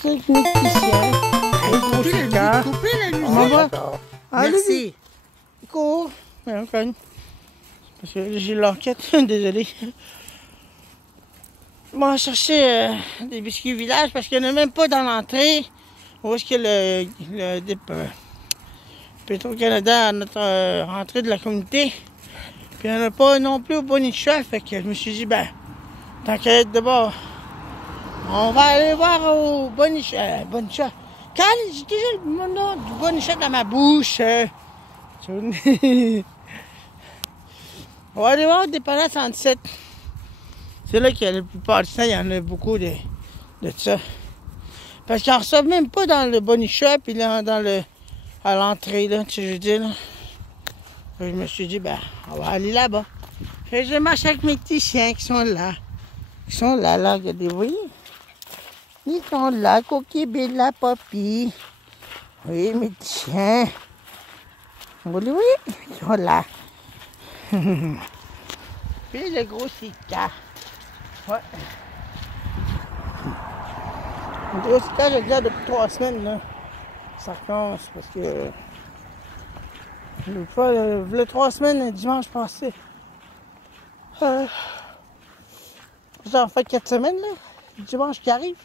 c'est avec mes petits chiens. Coupez la musique. Merci. Cours. Parce que j'ai l'enquête, désolé. On va chercher des biscuits village parce qu'il n'y en a même pas dans l'entrée. Où est-ce qu'il y a le dip Petro-Canada à notre entrée de la communauté. Puis il n'y en a pas non plus au Bonicha. Fait que je me suis dit, ben, tant qu'à être de bord, on va aller voir au Bonicha. Quand j'ai déjà le nom du Bonicha dans ma bouche. On va aller voir au dépanneur 117. C'est là qu'il y a la plupart du temps, il y en a beaucoup de ça. Parce qu'ils n'en reçoivent même pas dans le Bonicha, puis là, à l'entrée, là, tu sais, je veux dire, là. Je me suis dit, ben, on va aller là-bas. Fait que je marche avec mes petits chiens qui sont là. Ils sont là, regardez, vous voyez? Ils sont là, Coquille, Bella, Poppy. Oui, mes petits chiens. Vous les voyez? Ils sont là. Puis le gros Sika. Ouais. Le gros Sika, je le dis depuis 3 semaines, là. Ça recommence parce que... le 3 semaines, dimanche passé. Ça en fait 4 semaines, là. Le dimanche qui arrive.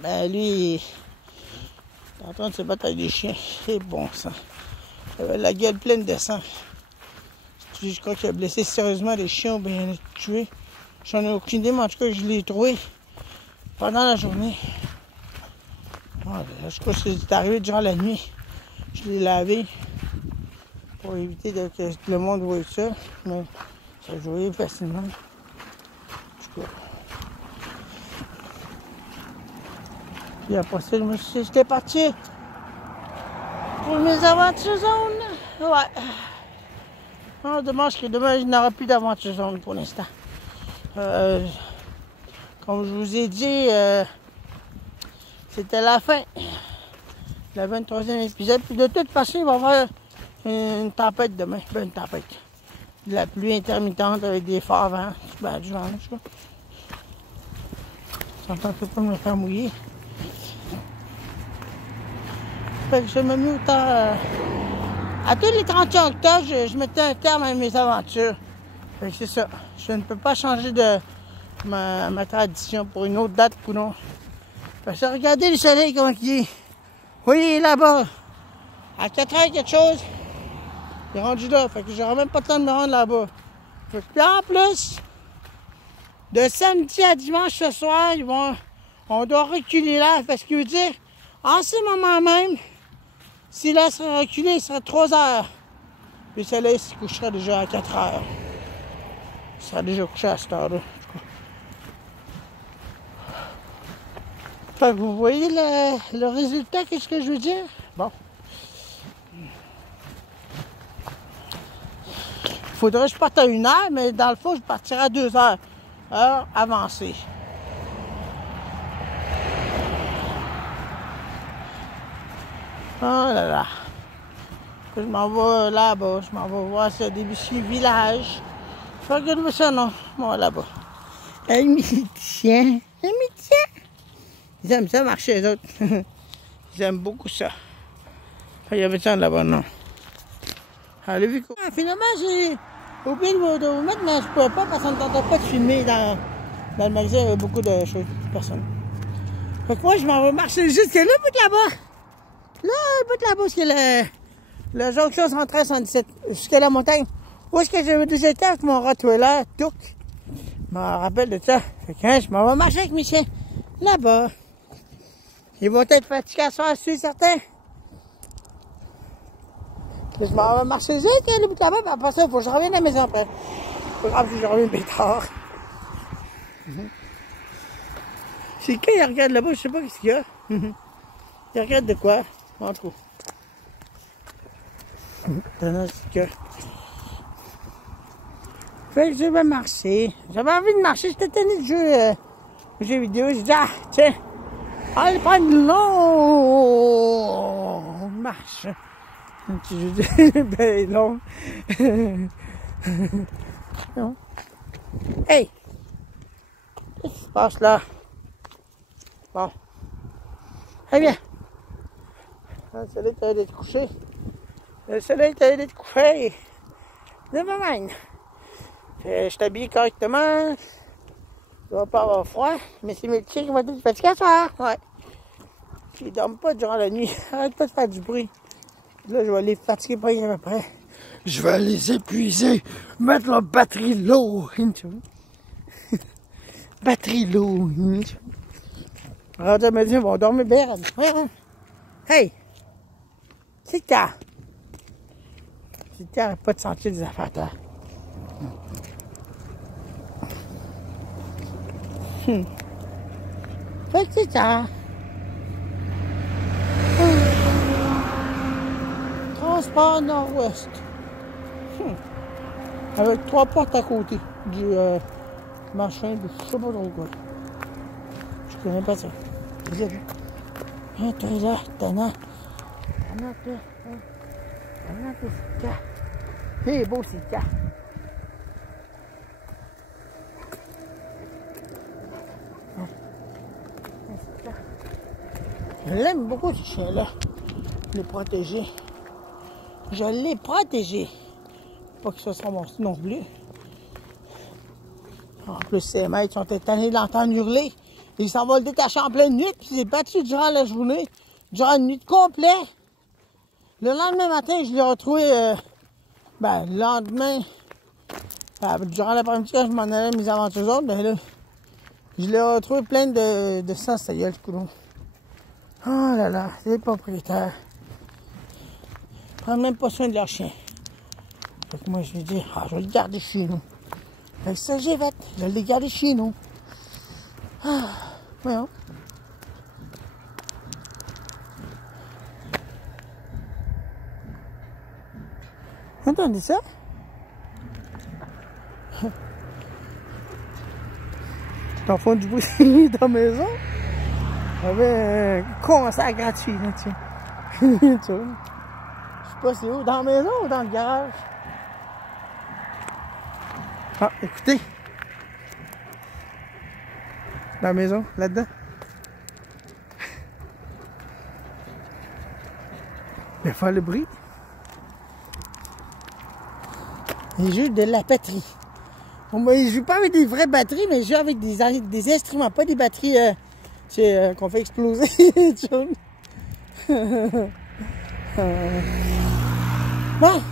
Ben, lui, il est en train de se battre avec des chiens. C'est bon, ça. Il avait la gueule pleine de sang. Je crois qu'il a blessé sérieusement les chiens ou bien il a tué. J'en ai aucune idée, mais en tout cas, je l'ai trouvé pendant la journée. Je crois que c'est arrivé durant la nuit. Je l'ai lavé pour éviter que le monde voie ça. Mais ça jouait facilement. En tout cas. Puis après ça, j'étais parti pour mes aventures zone. Ouais. Non, dommage que demain, je n'aurai plus d'aventure zone pour l'instant. Comme je vous ai dit, c'était la fin. Le 23e épisode. Puis de toute façon, il va y avoir une tempête demain. Ben, une tempête. De la pluie intermittente avec des forts vents. Ben, du vent, je crois. Ça ne peut pas me faire mouiller. Fait que je me mets autant... à tous les 31 octobre, je mettais un terme à mes aventures. Fait que c'est ça. Je ne peux pas changer de ma tradition pour une autre date ou non. Fait que regardez le soleil comment il est. Oui, là-bas. À 4 heures quelque chose, il est rendu là. Fait que j'aurai même pas le temps de me rendre là-bas. Fait que puis en plus, de samedi à dimanche ce soir, on doit reculer là. Fait ce qui veut dire, en ce moment même, si là serait reculé, il serait 3 heures. Puis le soleil se couchera déjà à 4 heures. Il sera déjà couché à cette heure-là. Fait que vous voyez le résultat, qu'est-ce que je veux dire? Bon. Il faudrait que je parte à 1 heure, mais dans le fond, je partirai à 2 heures. Heure avancée. Oh là là. Je m'en vais là-bas. Je m'en vais voir ça, des biscuits village. Regarde ça, non? Moi, là-bas. Un médecin. Un médecin. Ils aiment ça marcher, les autres. Ils aiment beaucoup ça. Il y avait ça là-bas, non? Allez, vu quoi? Finalement, j'ai oublié de vous mettre, mais je ne pouvais pas parce qu'on ne tentait pas de filmer dans le magasin. Il y avait beaucoup de choses, personne. Fait que moi, je m'en vais marcher jusque là, bout de là-bas. Là, bout de là-bas, parce que le jonction 113 117, jusqu'à la montagne. Où est-ce que j'avais déjà été avec mon Rottweiler, Touk? Je me rappelle de ça. Fait que je m'en vais marcher avec mes chiens. Là-bas. Ils vont être fatigués à soir, c'est certain. Je m'en vais marcher juste le bout de là-bas, puis après ça, il faut que je revienne à la maison après. Pas grave si je reviens bien tard. C'est quand il regarde là-bas, je sais pas qu'est-ce qu'il y a. Il regarde de quoi? En tout cas. Fait que je vais marcher. J'avais envie de marcher, j'étais tenu de jouer aux jeux vidéo. J'ai dit, ah, tiens, allez prendre une longue marche. Je dis, ben long. Non. Hey! Qu'est-ce qui se passe là? Bon. Très bien. Le soleil t'avait d'être couché. Le soleil t'avait d'être couché. Never mind. Je t'habille correctement. Tu vas pas avoir froid. Mais c'est mes petits qui vont être fatigués à soir. Ouais. Ils dorment pas durant la nuit. Arrête pas de faire du bruit. Là, je vais les fatiguer pas rien après. Je vais les épuiser. Mettre leur batterie low. Batterie low. Alors, tu me dis, bon, dormir bien. Hey! C'est tard. C'est tard, pas de sentir des affaires, toi. Fait que c'est tard. Transport nord-ouest. Avec 3 portes à côté du machin, de je sais pas trop quoi. Je connais pas ça. Un trésor, tannant. C'est beau, c'est ça. Je l'aime beaucoup, ce chien-là. Je l'ai protégé. Je l'ai protégé. Pas que ce soit mon non plus. En plus, ces maîtres sont étonnés de l'entendre hurler. Il s'en va le détacher en pleine nuit, puis il s'est battu durant la journée, durant une nuit complète. Le lendemain matin, je l'ai retrouvé, le lendemain, durant l'après-midi, quand je m'en allais à mes aventures autres, ben là, je l'ai retrouvé plein de sang, ça y est, le coulon. Oh là là, c'est les propriétaires. Ils prennent même pas soin de leur chien. Fait que moi, je vais dire, je vais le garder chez nous. Fait que ça, j'ai fait, je vais le garder chez nous. Voyons. Entendez ça? T'en fais du bruit dans la maison? Il y avait un concert gratuit, là, tiens. Tu vois? Je sais pas c'est où, dans la maison ou dans le garage? Ah, écoutez. Dans la maison, là-dedans. Il va faire le bruit. Il joue de la batterie. Bon, il joue pas avec des vraies batteries, mais il joue avec des instruments, pas des batteries qu'on fait exploser. Bon.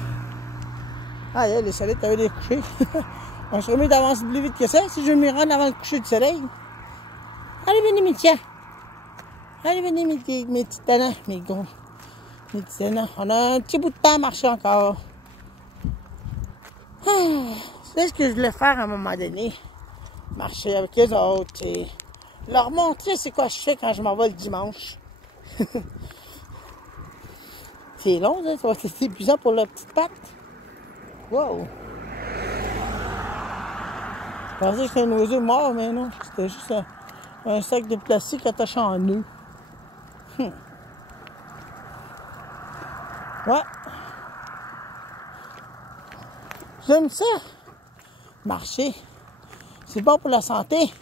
Ah, le soleil t'avait des couchers. On se remet d'avancer plus vite que ça, si je me rends avant le coucher du soleil. Allez, venez, mes tiens. Allez, venez, mes petits tannants, mes gros. Mes petits tannants. On a un petit bout de temps à marcher encore. C'est ce que je voulais faire à un moment donné. Marcher avec les autres et leur montrer c'est quoi je fais quand je m'en vais le dimanche. C'est long, ça. C'est épuisant pour la petite patte. Wow! Je pensais que c'était un oiseau mort, mais non. C'était juste un sac de plastique attaché en nœud. Ouais. J'aime ça. Marcher. C'est bon pour la santé.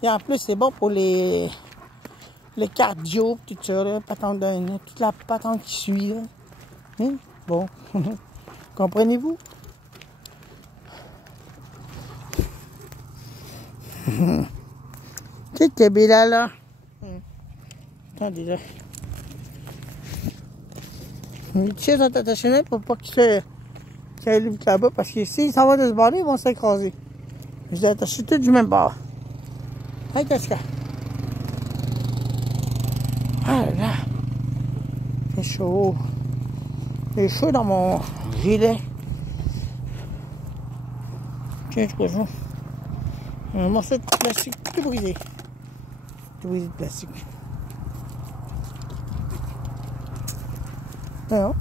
Et en plus, c'est bon pour les cardio, tout ça, là, toute la patente qui suit. Là. Bon. Comprenez-vous? C'est Kabila là. Attendez là. Les chiens sont attachés là pour pas qu'ils aillent vite là-bas parce que s'ils s'en vont de ce bord-là, ils vont s'écraser. Je les ai attachés tous du même bord. Hey, qu'est-ce qu'il y a? Ah là là. C'est chaud. C'est chaud dans mon gilet. Tiens, je crois. Un morceau de plastique tout brisé. Tout brisé de plastique. Alors.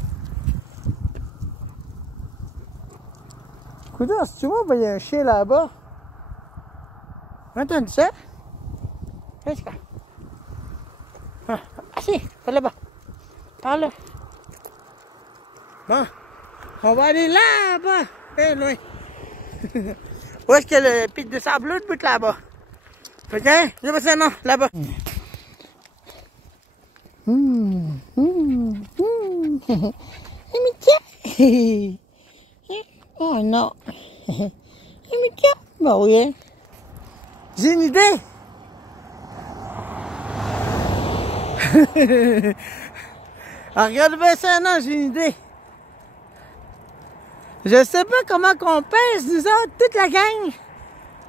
Écoutez, si tu vois, il y a un chien là-bas. Entends ça? Qu'est-ce qu'il y a? Ah si, par là-bas. Par là. Bon, on va aller là-bas. Très loin. Où est-ce qu'il y a le pic de sable bleu de bout là-bas? Fait que, je sais pas ça, non, là-bas. Amitié. Oh non. Amitié. Bah oui. J'ai une idée. Alors, regarde bien ça, non, j'ai une idée. Je sais pas comment qu'on pèse, nous autres, toute la gang,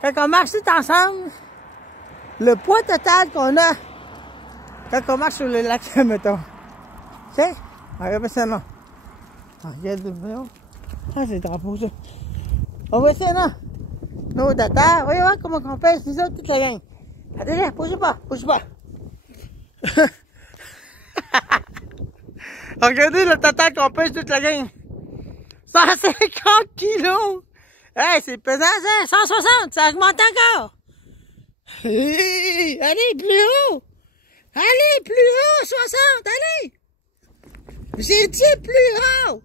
quand on marche tout ensemble, le poids total qu'on a quand on marche sur le lac, mettons. Tu sais? Regarde bien ça, non. Regarde bien. Ah, c'est le drapeau, ça. On voit ça, non? Nos data. Voyez voir comment on pèse, nous autres, toute la gang. Attendez, bougez pas, bougez pas. Regardez le total qu'on pèse toute la gang. 150 kilos! Hey, c'est pesant ça! 160! Ça augmente encore! Hey, allez, plus haut! Allez, plus haut! 60! Allez! J'ai dit plus haut!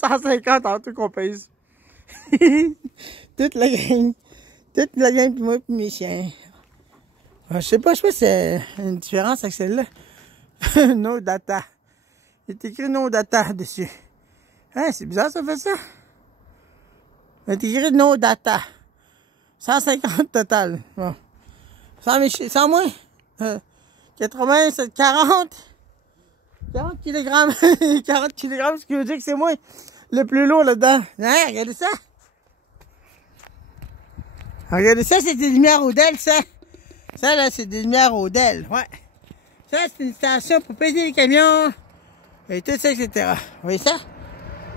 150 en tout qu'on pèse. Toute la gang. Toute la gang, puis moi, puis mes chiens. Je sais pas si c'est une différence avec celle-là. No data. Il est écrit no data dessus. Hein, c'est bizarre ça fait ça. Il est écrit no data. 150 total. Bon. 100 moins. 80, 40. 40 kg. 40 kg, ce qui veut dire que c'est moi le plus lourd là-dedans. Hein, regardez ça. Regardez ça, c'est des lumières Odell, ça. Ça, là, c'est des lumières Odell, ouais. Ça, c'est une station pour peser les camions. Et tout ça, etc. Vous voyez ça?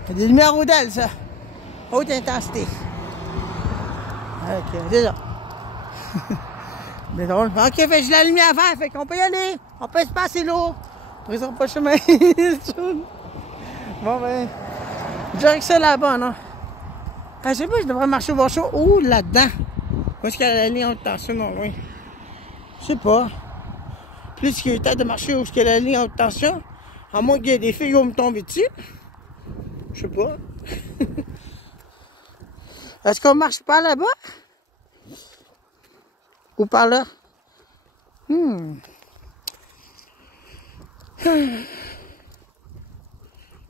C'est des lumières Odell, ça. Haute intensité. Ok, c'est ça. C'est drôle. Ok, fait j'ai la lumière verte, fait qu'on peut y aller. On peut se passer l'eau. On ne pas le chemin. Bon, ben, je dirais que c'est là-bas, non? Ah, je sais pas, je devrais marcher au bord chaud ou là-dedans. Où est-ce qu'il y a la ligne haute tension, non loin? Je sais pas. Plus qu'il est temps de marcher où est-ce qu'il y a la ligne haute tension, à moins qu'il y ait des filles qui vont me tomber dessus. Je sais pas. Est-ce qu'on marche pas là-bas? Ou par là?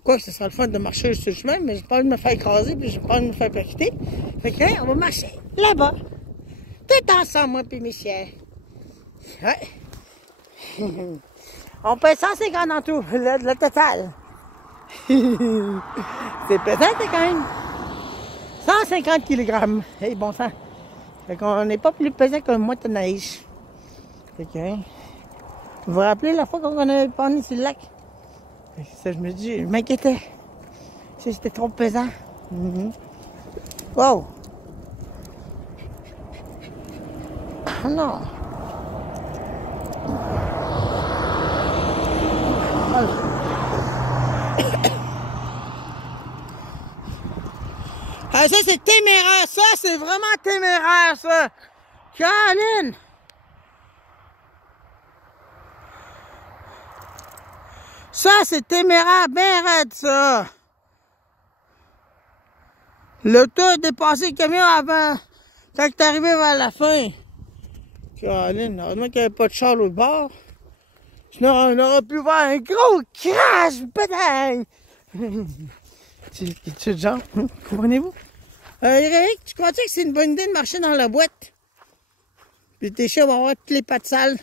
Quoi, ce sera le fun de marcher sur le chemin, mais j'ai pas envie de me faire écraser, puis j'ai pas envie de me faire percuter. Fait que, hein, on va marcher là-bas. Tout ensemble, moi puis mes chiens. Ouais. On pèse 150 en tout, le total. C'est pesant, quand même. 150 kg. Hey, bon sang. Fait qu'on n'est pas plus pesant qu'un motoneige. Fait que, hein, vous vous rappelez la fois qu'on avait parlé sur le lac? Ça, je me dis, je m'inquiétais. Si c'était trop pesant. Wow! Ah non! Ah, ça, c'est téméraire. Ça, c'est vraiment téméraire, ça. Caroline! Ça, c'est téméraire, bien raide, ça. L'auto a dépassé le camion avant, quand t'es arrivé vers la fin. Caroline, heureusement qu'il n'y avait pas de char au bord. Sinon, on aurait pu voir un gros crash, pédale. C'est le genre, comprenez-vous? Eric, tu crois-tu que c'est une bonne idée de marcher dans la boîte? Puis tes chiens vont avoir toutes les pattes sales.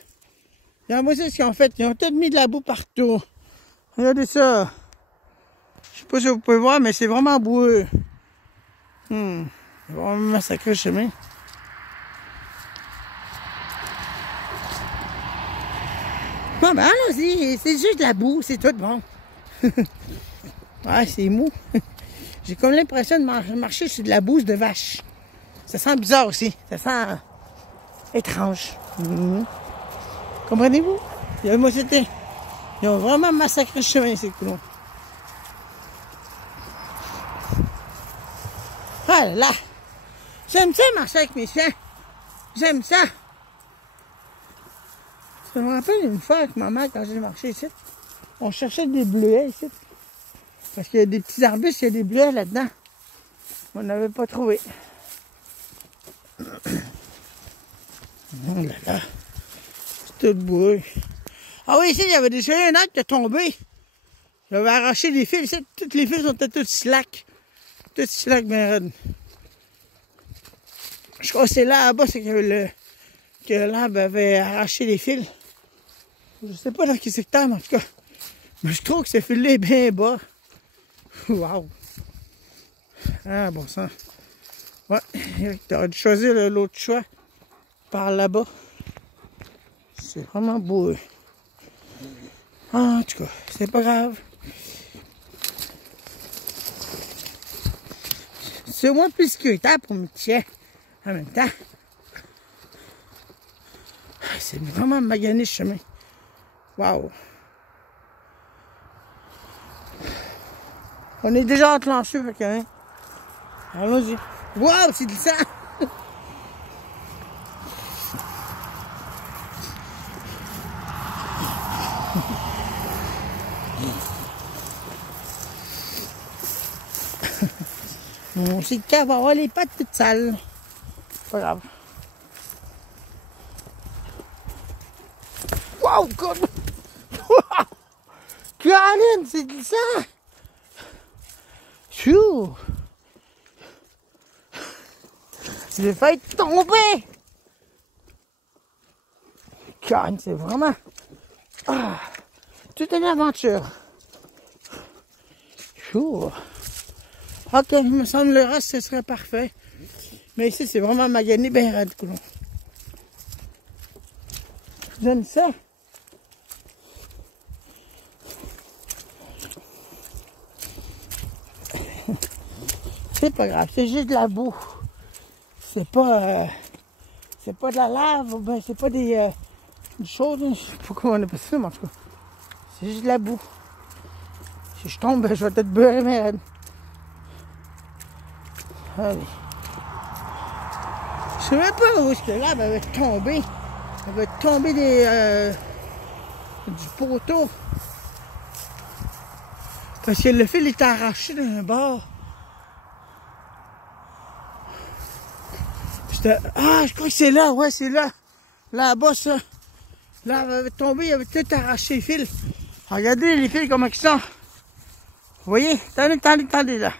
Regarde-moi ça, ce qu'ils ont fait. Ils ont tout mis de la boue partout. Regardez ça. Je sais pas si vous pouvez voir, mais c'est vraiment boueux. Ils vont massacrer le chemin. Bon, ben allons-y. C'est juste de la boue, c'est tout bon. Ouais, c'est mou. J'ai comme l'impression de marcher sur de la bouse de vache. Ça sent bizarre aussi. Ça sent étrange. Comprenez-vous? Moi, c'était... Ils ont vraiment massacré le chemin, ces coulons. Ah là là! J'aime ça marcher avec mes chiens. J'aime ça. Je me rappelle une fois avec maman, quand j'ai marché ici, on cherchait des bleuets ici. Parce qu'il y a des petits arbustes, il y a des bleuets là-dedans. On n'avait pas trouvé. Oh là là. C'est tout boueux. Ah oui, ici, il y avait déjà un arbre qui est tombé. J'avais arraché les fils. Ici, toutes les fils étaient toutes slack. Toutes slack, ben raide. Je crois que c'est là-bas, c'est que l'arbre avait arraché les fils. Je sais pas dans quel secteur, mais en tout cas. Mais je trouve que ce fil-là est bien bas. Wow! Ah, bon sang. Ouais, t'aurais dû choisir l'autre choix par là-bas. C'est vraiment beau. En tout cas, c'est pas grave. C'est moins plus sécuritaire pour mes chiens en même temps. C'est vraiment magané ce chemin. Wow! On est déjà enclenché, fait que, hein? Allons-y. Wow, c'est glissant! On sait que va avoir les pattes toutes sales. Pas grave. Wow, comme... Wow! Caroline, c'est glissant! Chou! J'ai failli tomber! Caroline, c'est vraiment... Ah, toute une aventure. Chou! Ok, il me semble le reste, ce serait parfait. Mais ici, c'est vraiment magané, bien raide, coulon. J'aime ça. C'est pas grave, c'est juste de la boue. C'est pas de la lave, ou ben c'est pas des choses, je sais pas comment on appelle ça, mais en tout cas. C'est juste de la boue. Si je tombe, ben, je vais peut-être beurrer mes raides. Allez. Je sais même pas où est-ce que l'arbre avait tombé. Elle avait tombé du poteau. Parce que le fil était arraché d'un bord. Ah, je crois que c'est là, ouais, c'est là. Là-bas, ça. Là, elle avait tombé, il avait tout arraché les fils. Regardez les fils, comment ils sont. Vous voyez? Attendez, là.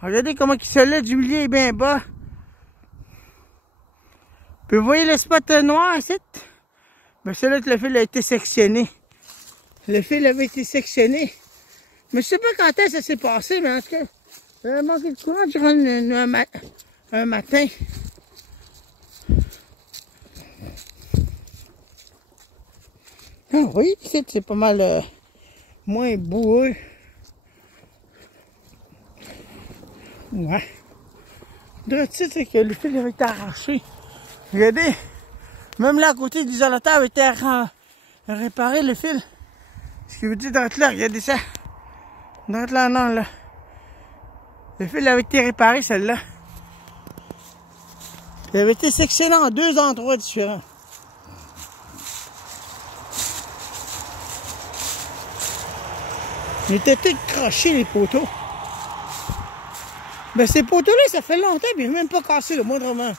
Regardez comment ils se lèvent du milieu est bien bas. Puis vous voyez le spot noir ici? Ben c'est là que le fil a été sectionné. Le fil avait été sectionné. Mais je sais pas quand est-ce que ça s'est passé, mais en tout cas, j'avais manqué de courant durant un matin. Ah oui, ici c'est pas mal moins boueux. Ouais. De suite, c'est que le fil avait été arraché. Regardez, même là à côté de l'isolateur avait été réparé le fil. Ce qui veut dire d'être là, regardez ça. D'être là, non, là. Le fil avait été réparé, celle-là. Il avait été sectionné en deux endroits différents. Il était tout croché, les poteaux. Ben, ces poteaux-là, ça fait longtemps, puis ils n'ont même pas cassé le moindrement.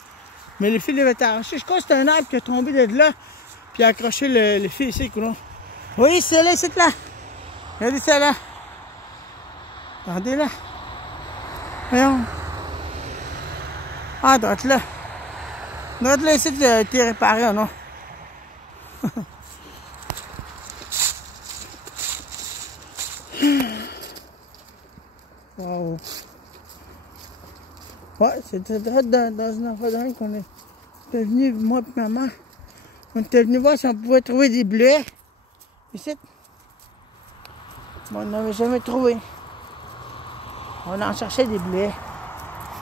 Mais le fil avait été arraché. Je crois que c'est un arbre qui est tombé de là, puis a accroché le fil ici, coulon. Oui, c'est là, c'est là. Regardez ça là. Regardez là. Voyons. Ah, droite là. Droite là, ici, a été réparé, non? Wow. Ouais, c'était dans une affaire qu'on est venu, moi et maman. On était venu voir si on pouvait trouver des bleuets. Ici. Bon, on n'avait jamais trouvé. On en cherchait des bleuets.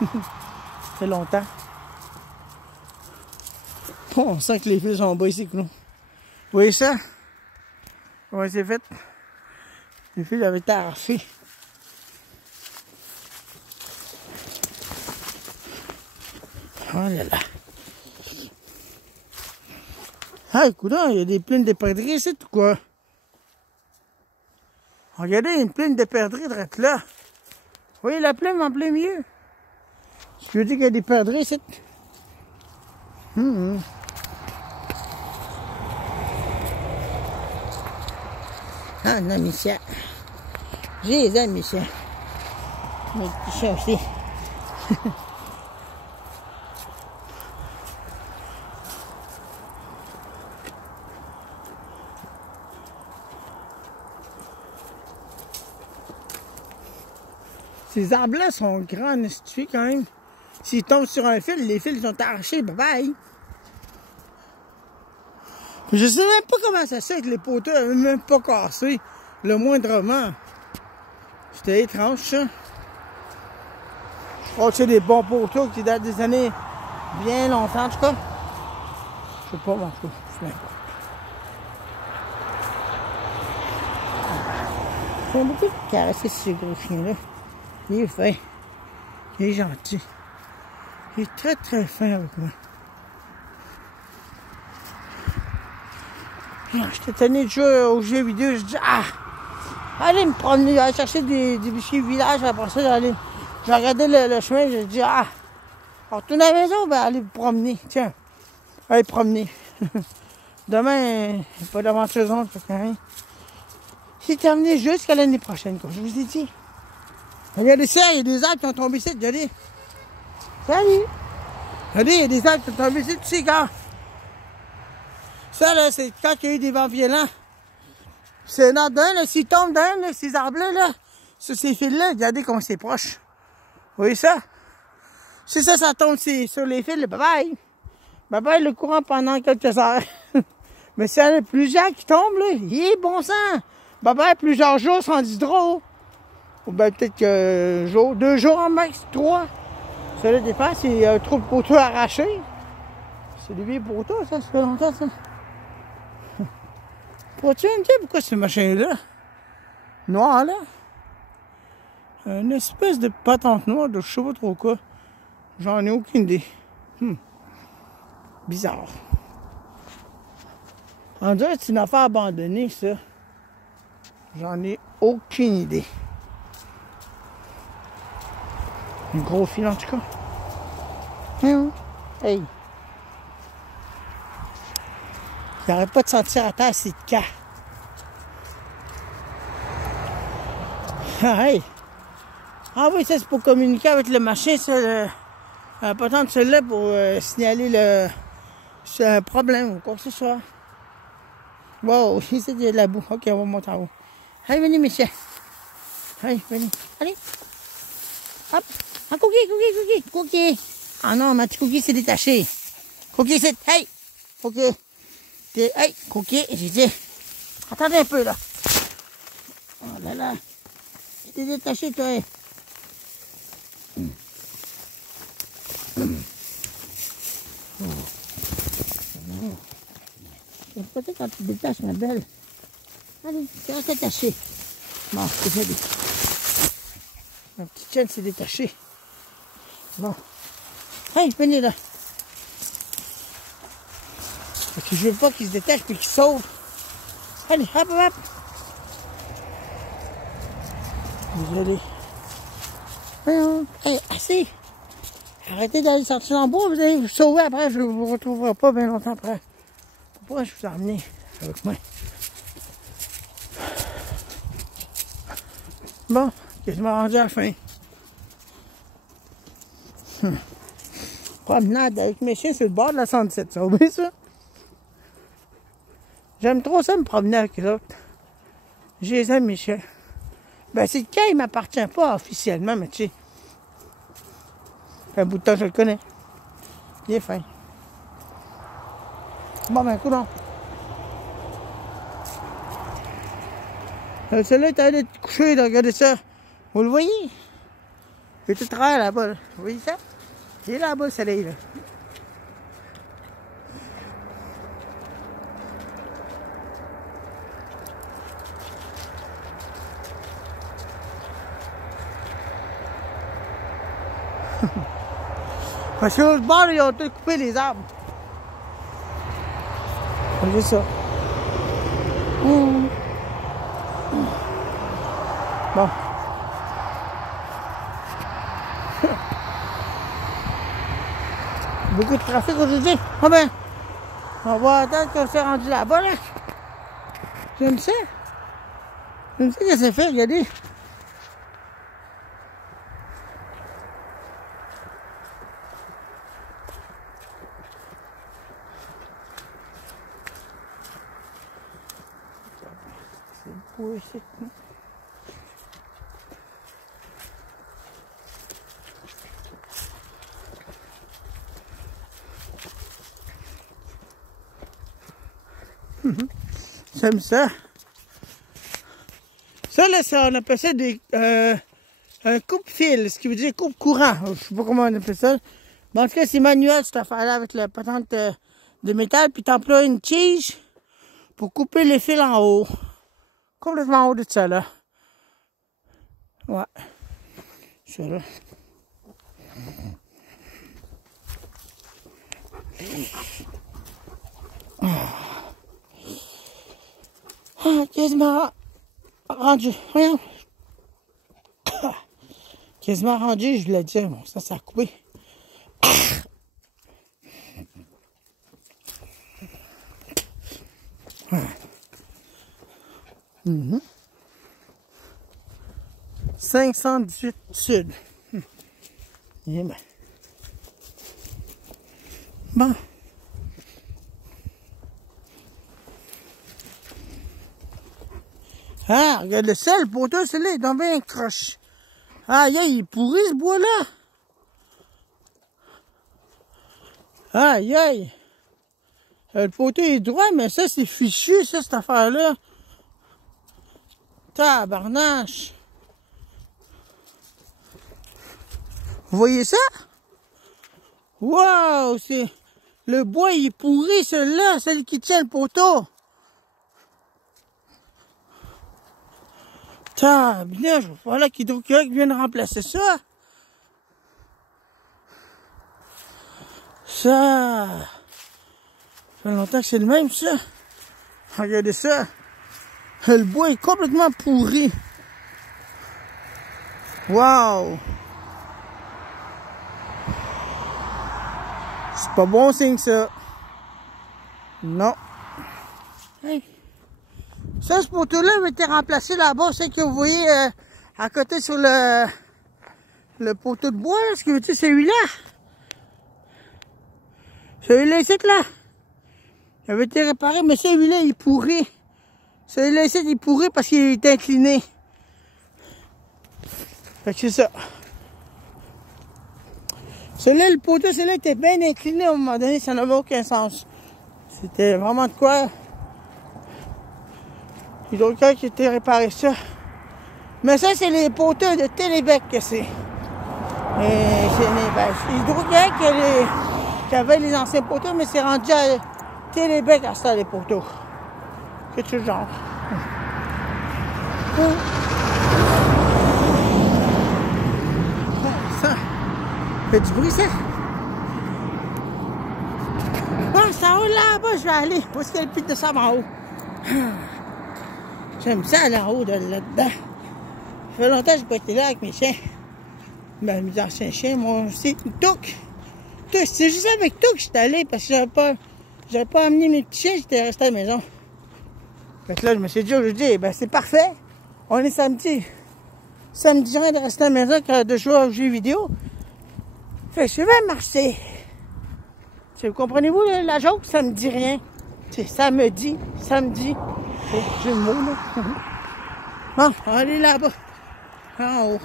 Ça fait longtemps. Bon, on sent que les fils sont bas ici, nous. Vous voyez ça? Comment c'est fait? Les fils avaient été arrachés. Oh là là. Ah, écoute, il y a des plaines de perdrix ici, ou quoi? Regardez, il y a une plaine de perdrix direct là. Vous voyez la plaine en plein milieu? Ce qui veut dire qu'il y a des perdrix ici. Ah, non, mes chiens. J'ai les aime, mes chiens. Mes petits chiens aussi. Ces arbres-là sont grands, institués quand même. S'ils tombent sur un fil, les fils sont arrachés, bye bye. Je sais même pas comment ça se fait que les poteaux n'avaient même pas cassé le moindrement. C'était étrange, ça. Je crois que c'est des bons poteaux qui datent des années bien longtemps, en tout cas. Je sais pas, mon coup. J'aime beaucoup caresser ce gros chien-là. Il est fin. Il est gentil. Il est très très fin avec moi. J'étais tanné de jouer aux jeux vidéo. Je dis, ah, allez me promener, aller chercher des biscuits au village. Après ça, j'ai regardé le chemin. J'ai dit, ah, on retourne à la maison, ben allez me promener. Tiens, allez promener. Demain, il n'y a pas d'aventure zone, quand même. C'est terminé jusqu'à l'année prochaine, comme je vous ai dit. Regardez ça, il y a des arbres qui ont tombé ici, regardez. Salut! Regardez, il y a des arbres qui ont tombé ici, tu sais quand? Ça, là, c'est quand il y a eu des vents violents. C'est dans d'un, là, s'ils tombent d'un, là, ces arbres-là, là, sur ces fils-là, regardez comment c'est proche. Vous voyez ça? Si ça tombe sur les fils, bye bye. Bye bye le courant pendant quelques heures. Mais s'il y en a plusieurs qui tombent, là, il est bon sang. Bye bye plusieurs jours sans hydro. Ou bien peut-être que 2 jours en max, 3. Ça dépend, c'est trop de poteaux arrachés. C'est des vieux poteaux, ça fait longtemps, ça. Pourrais-tu me dire pourquoi ce machin-là, noir, là? Une espèce de patente noire de je sais pas trop quoi. J'en ai aucune idée. Bizarre. On dirait que c'est une affaire abandonnée, ça. J'en ai aucune idée. Un gros fil, en tout cas. Hey! Il n'arrête pas de sentir à terre, c'est de cas. Ah, hey! Ah oui, ça c'est pour communiquer avec le machin, ça, la patente celle-là pour signaler c'est un problème ou quoi que ce soit. Wow, ici il y a de la boue. Ok, on va monter en haut. Allez, venez, messieurs. Allez, venez. Allez. Hop. Un cookie. Ah non, ma petite cookie s'est détachée. Cookie, c'est... Hey! Ok. Hey, cookie, j'ai dit. Attendez un peu, là. Oh là là. T'es détaché, toi. C'est peut-être quand tu détaches, ma belle. Allez, tu restes attaché. Bon, c'est fait. Ma petite chaîne s'est détachée. Bon. Hey, venez là. Parce que je veux pas qu'il se détache puis qu'il sauve. Allez, hop, hop. Désolé. Hey, assez. Arrêtez d'aller sortir en bois, vous allez vous sauver après, je ne vous retrouverai pas bien longtemps après. Pourquoi je vous ai emmené avec moi? Bon, quasiment rendu à la fin. Promenade avec mes chiens sur le bord de la 117, ça oublie ça? J'aime trop ça me promener avec les autres. Je les aime, mes chiens. Ben, c'est le cas, il ne m'appartient pas officiellement, mais tu sais. Un bout de temps, je le connais. Il est fin. Bon, ben, coudonc. Celui-là est allé te coucher, là, regardez ça. Vous le voyez? Il est tout travers là-bas, là. Vous voyez ça? Il est là-bas, le soleil, là. Parce que l'autre bord, ils ont tout coupé les arbres. C'est ça. Bon. Beaucoup de trafic aujourd'hui. Ah ben, on va attendre qu'on s'est rendu là-bas, là. J'aime ça. Je me sais qu'est-ce que ça fait, regardez. C'est beau ici. J'aime ça. Ça, là, on appelle ça un coupe-fil, ce qui veut dire coupe-courant. Je sais pas comment on appelle ça. Mais en tout cas, c'est manuel, cette affaire-là, avec la patente de métal. Puis t'emploies une tige pour couper les fils en haut. Complètement en haut de ça, là. Ouais. Ça, là. Ah, quasiment rendu. Voyons. Quasiment rendu, je voulais dire. Bon, ça a coupé. Ouais. 518 sud. Eh ben. Bon. Ah, regarde le sel, le poteau, celui-là, il est dans bien croche. Aïe, il est pourri, ce bois-là. Aïe, aïe. Le poteau est droit, mais ça, c'est fichu, ça, cette affaire-là. Tabarnache. Vous voyez ça? Wow, c'est... Le bois, il est pourri, celui-là, celui qui tient le poteau. Tabarnache, voilà qu'Hydro-Québec vient de remplacer ça. Ça fait longtemps que c'est le même, ça. Regardez ça. Le bois est complètement pourri. Wow. C'est pas bon signe, ça. Non. Hey. Ça, ce poteau-là avait été remplacé là-bas. C'est que vous voyez à côté sur le poteau de bois, là, ce qui veut dire celui-là. Celui-là, ici, là. Il avait été réparé, mais celui-là, il est pourri. Celui-là, ici, il est pourri parce qu'il est incliné. Fait que c'est ça. Celui-là, le poteau, celui-là était bien incliné à un moment donné, ça n'avait aucun sens. C'était vraiment de quoi. Hydro-Québec qui était réparé ça. Mais ça, c'est les poteaux de Télébec que c'est. Et c'est Hydro-Québec qui avait les anciens poteaux, mais c'est rendu à Télébec à ça, les poteaux. Quelque chose genre. Ça fait du bruit, ça. Bon, c'est en haut là-bas, je vais aller. Où est-ce qu'il y a le pic de sable en haut? J'aime ça aller en haut de là-dedans. Ça fait longtemps que je n'ai pas été là avec mes chiens. Ben, mes anciens chiens, moi aussi, Touk. C'est juste avec Touk que je suis allé parce que j'avais pas amené mes petits chiens, j'étais resté à la maison. Fait que là, je me suis dit, aujourd'hui, ben c'est parfait. On est samedi. Samedi, j'ai rien de rester à la maison que de jouer aux jeux vidéo. Fait que je vais marcher. Vous comprenez-vous la joke? Ça me dit rien. C'est samedi. J'ai le mot, là. Bon, on va aller là-bas. En haut.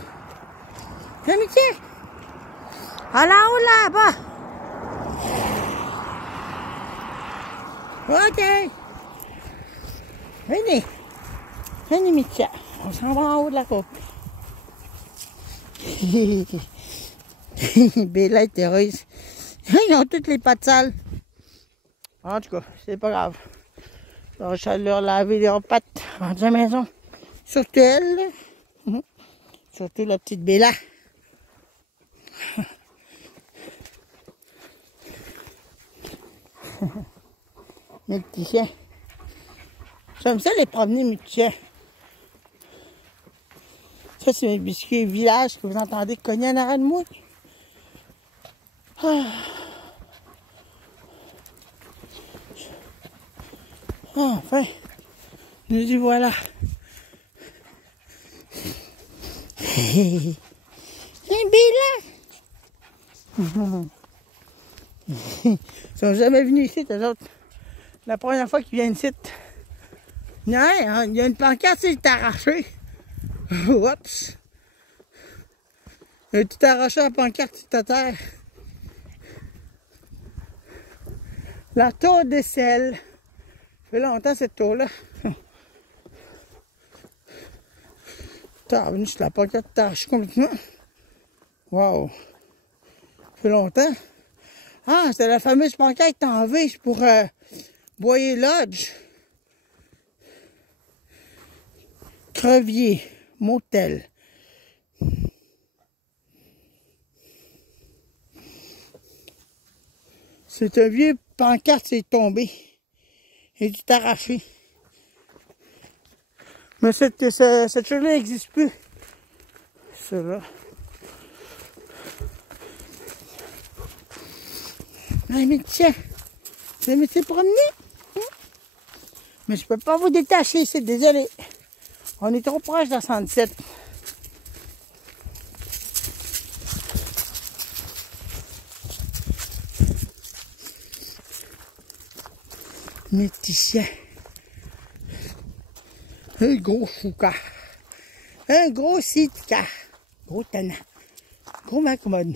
Viens, Mickey. Allez en haut là-bas. OK. Venez. Venez, Mickey. On s'en va en haut de la côte. Bella est heureuse. Ils ont toutes les pattes sales. En tout cas, c'est pas grave. Je vais leur laver leurs pattes à la maison. Surtout elle. Surtout la petite Bella. Mes petits chiens. J'aime ça les promener, mes petits chiens. Ça, c'est mes biscuits village que vous entendez cogner en arrière de moi. Enfin, nous y voilà. Hé, Bella! Ils sont jamais venus ici, eux autres. La première fois qu'ils viennent ici. Non, il y a une pancarte, c'est arraché. Oups! Il a tout arraché la pancarte, c'est à terre. La tour des selles. Ça fait longtemps cette tour-là. T'as venu sur la pancarte, t'as arraché complètement. Wow! Ça fait longtemps. Ah, c'était la fameuse pancarte en V pour Boyer Lodge. Crevier, motel. C'est un vieux pancarte, c'est tombé. Et tout arraché. Mais cette chose-là n'existe plus. Cela. Ah, mais tiens, vous me laissez promener? Mais je peux pas vous détacher, c'est désolé. On est trop proche de la 117. Méticien. Un gros chouka. Un gros sitka. Gros tannant. Gros macmode.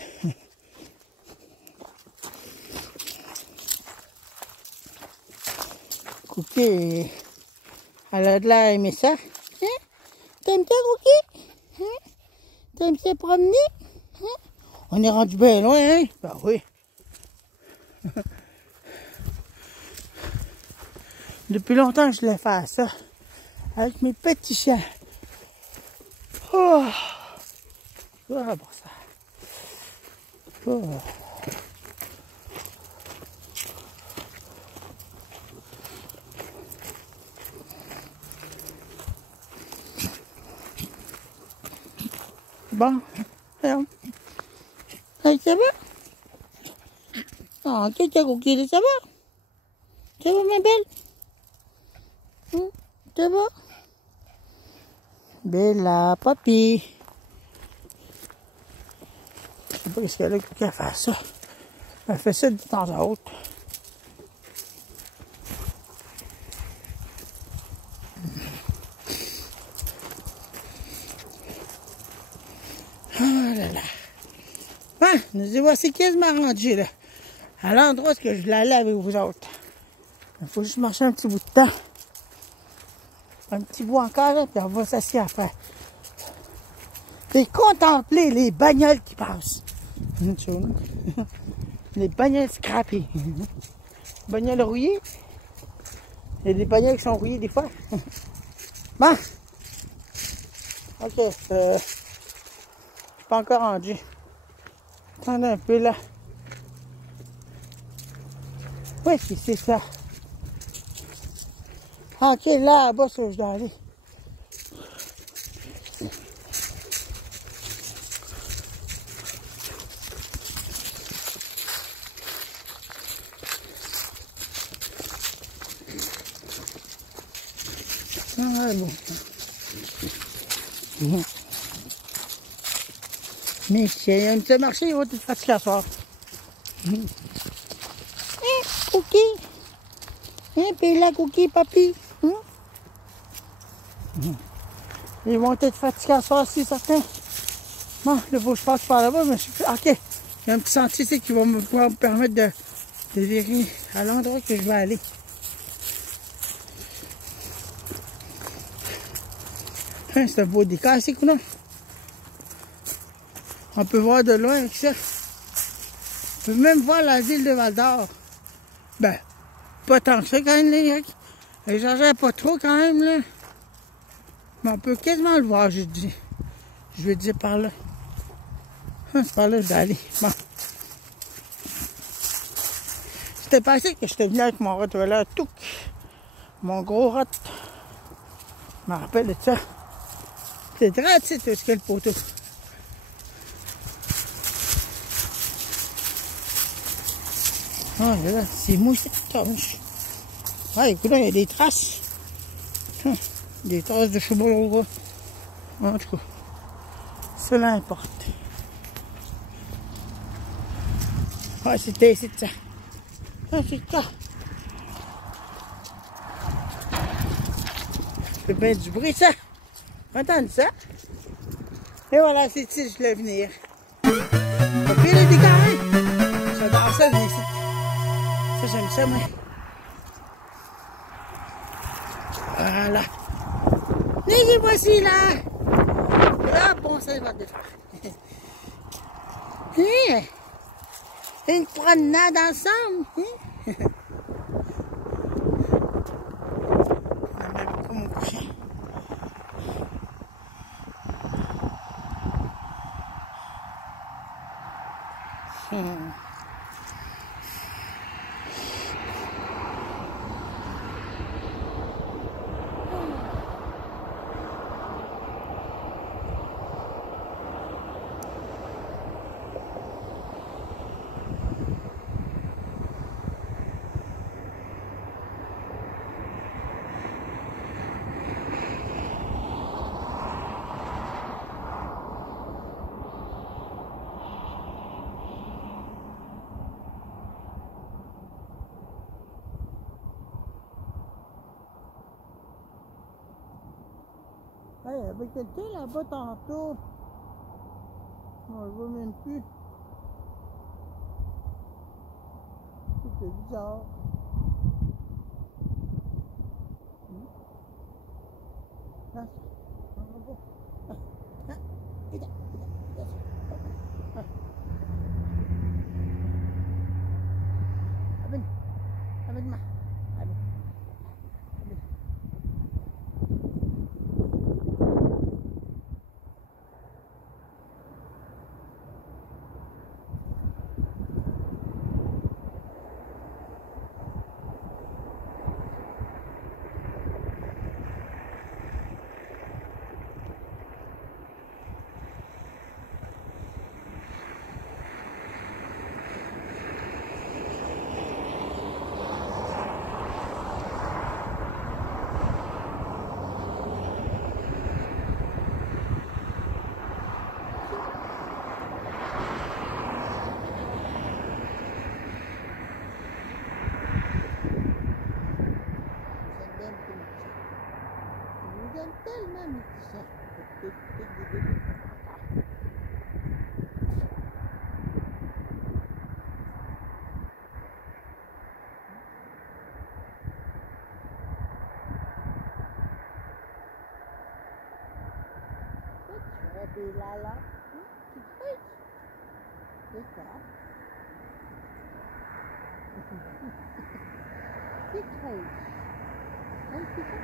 Cookie, elle a de l'air aimé ça. Hein? T'aimes ça, Cookie? Hein? T'aimes ça promener? Hein? On est rendu bien loin, hein? Ben oui. Depuis longtemps que je voulais faire ça. Avec mes petits chiens. Oh! Ah, bon ça. Oh. Bon, hey, ça va? Oh, tu t'es Cookie, ça va? Ça va, ma belle? Ça va? Bella, papy. Je sais pas ce qu'elle a Cookie à faire ça. Elle fait ça de temps à autre. Oh là là. Ah, nous y voici quasiment rendus là. À l'endroit où je voulais aller avec vous autres. Il faut juste marcher un petit bout de temps. Un petit bout encore là, puis on va s'asseoir après. Et contempler les bagnoles qui passent. Les bagnoles scrappées. Bagnoles rouillées. Il y a des bagnoles qui sont rouillées des fois. Bon. Ok. Je suis pas encore rendu. Attendez un peu là. Oui, c'est ça. Ok, là-bas, ça, je dois aller. Ah, bon. Mais si un petit marché, il va tout fatiguer à soir. Cookie. Puis là, Cookie, papy. Ils vont être fatigués à soir, si certains. Bon, là, faut que je passe par là-bas, mais je suis... Ok. Il y a un petit sentier ici qui va pouvoir me permettre de virer à l'endroit que je vais aller. Hein, c'est un beau décor ici, non? On peut voir de loin avec ça. On peut même voir la ville de Val-d'Or. Ben, pas tant que ça quand même, là. J'exagère pas trop quand même, là. Mais on peut quasiment le voir, je dis. Je vais dire par là. C'est par là que je vais aller. Bon. C'était passé que j'étais venu avec mon rottweiler Touk. Mon gros rot. Je me rappelle de ça. C'est très petit, ce qu'il y a le poteau. Ah là, c'est moussé. Ah, écoute, il y a des traces. Des traces de cheval au gras. En tout cas. Cela importe. Ouais, c'était ici, ça. Ah, c'est ça. C'est bien du bruit, ça. Entends ça? Et voilà, c'est ici que je voulais venir. Pas pire les dégâts, hein? J'adore ça, venir ici. Ça, j'aime ça, moi. Voilà. Les voici, là. Ah, bon, ça va défaire. Hein? Une promenade ensemble. Hein? On aime beaucoup mon coucher. Ouais, il y avait quelqu'un là-bas tantôt. On le voit même plus. C'est bizarre. Là, on va voir. Abin. Tellement métissant. Et là, tu fais. C'est ça. C'est très. C'est ça.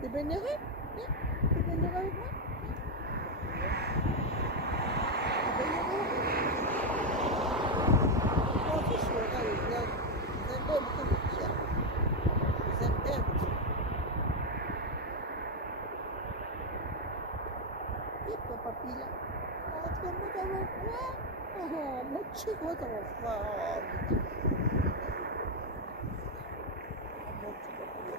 T'es bien heureux? T'es bien heureux avec moi? T'es bien heureux? Oh, c'est chouette, les vlogs. Vous aimez beaucoup le chat. Vous aimez bien beaucoup. Et toi, papy, là? Oh, comment ça va faire? Oh, mon petit, comment ça va faire? Mon petit papy, là.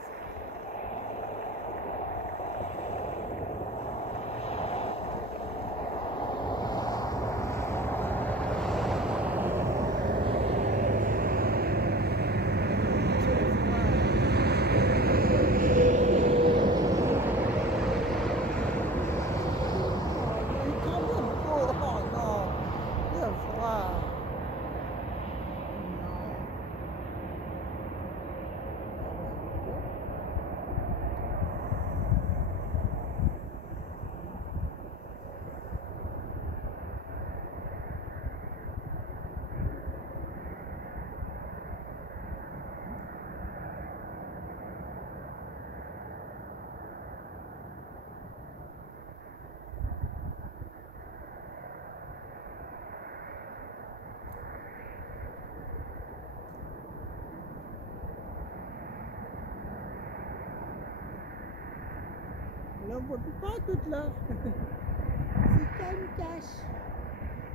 on ne voit plus pas toutes là. C'est calme cache.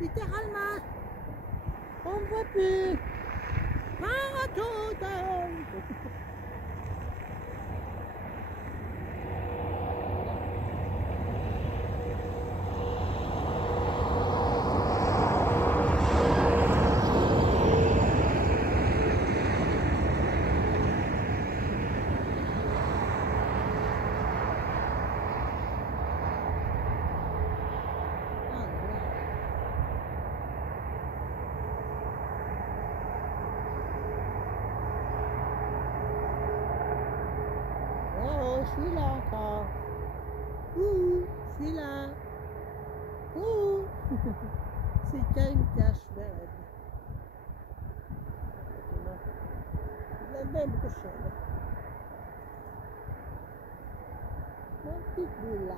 Littéralement. On ne voit plus. Partout. Je suis là encore. Ouh, je suis là. Ouh. C'est calme cache belle. La même cochonne. Mon petit bout là.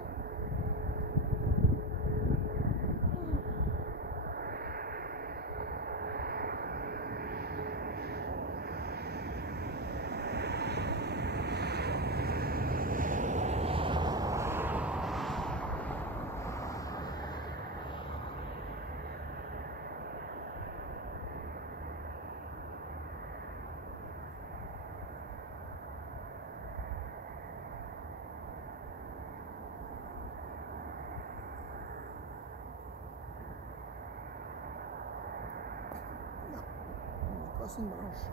C'est une branche.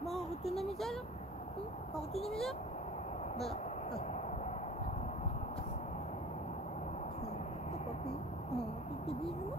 Bon, on retourne à la maison là? On retourne à la maison? Voilà. C'est pas pire. Tu t'es bisous?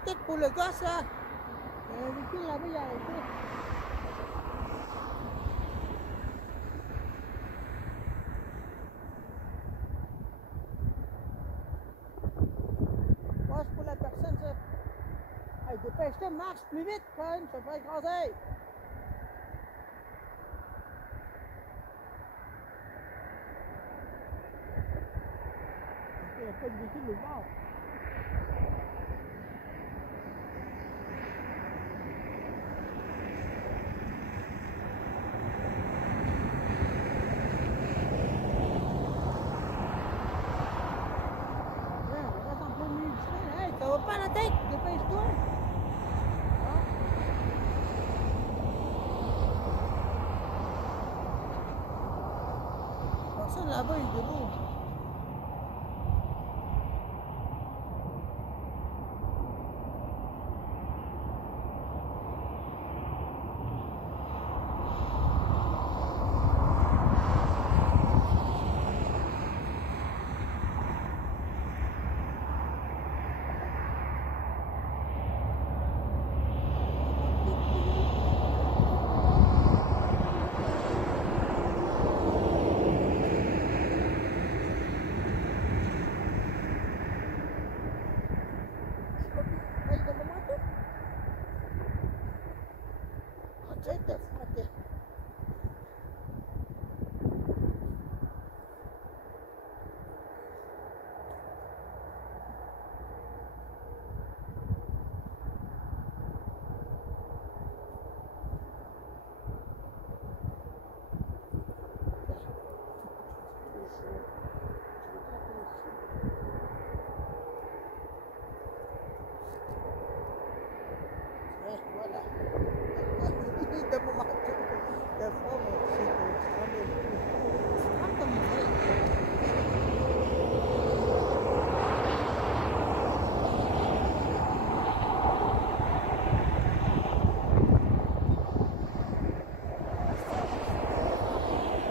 c'est peut-être pour le gosse, là. Il y a un véhicule là-bas, il a arrêté. Moi, c'est pour la personne, ça. Hey, dépêche-toi, marche plus vite, Con, ça fait écraser. Il n'y a pas de véhicule de bord. Hey, ça va pas la tête, dépêche-toi. Personne là-bas, il est debout. Voilà. De mon manteau, de fois, mon petit, tu prends comme une veille.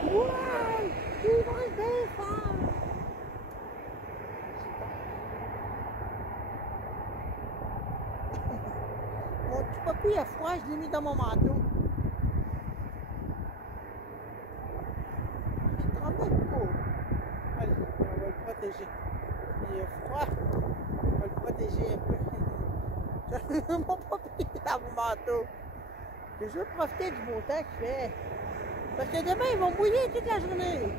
Ouais, il va se défendre. Mon petit papy a froid, je l'ai mis dans mon manteau. Il tremble beaucoup. Allez, on va le protéger. Il est froid, on va le protéger un peu. Mon papy est dans mon manteau. Je veux profiter du beau temps qu'il fait. Parce que demain, ils vont mouiller toute la journée.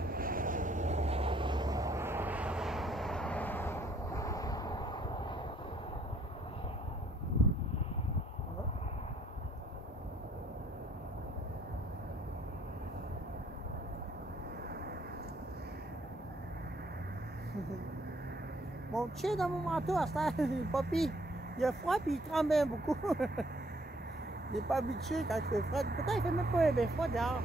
Mon chien dans mon manteau à ce temps, papy, il a froid puis il tremble bien beaucoup. Il n'est pas habitué quand il fait froid. Pourtant, il fait même pas bien froid dehors.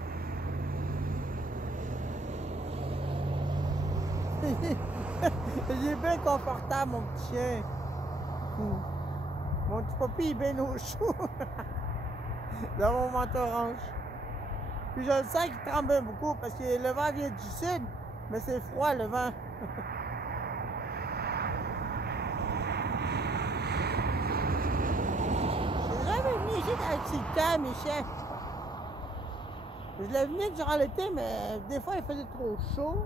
Il est bien confortable, mon petit chien. Mon petit papy, il est bien au chaud. Dans mon manteau orange. Puis je le sens qu'il tremble bien beaucoup parce que le vent vient du sud, mais c'est froid le vent. Avec ses temps, mes chiens. Je l'ai venu durant l'été, mais des fois il faisait trop chaud.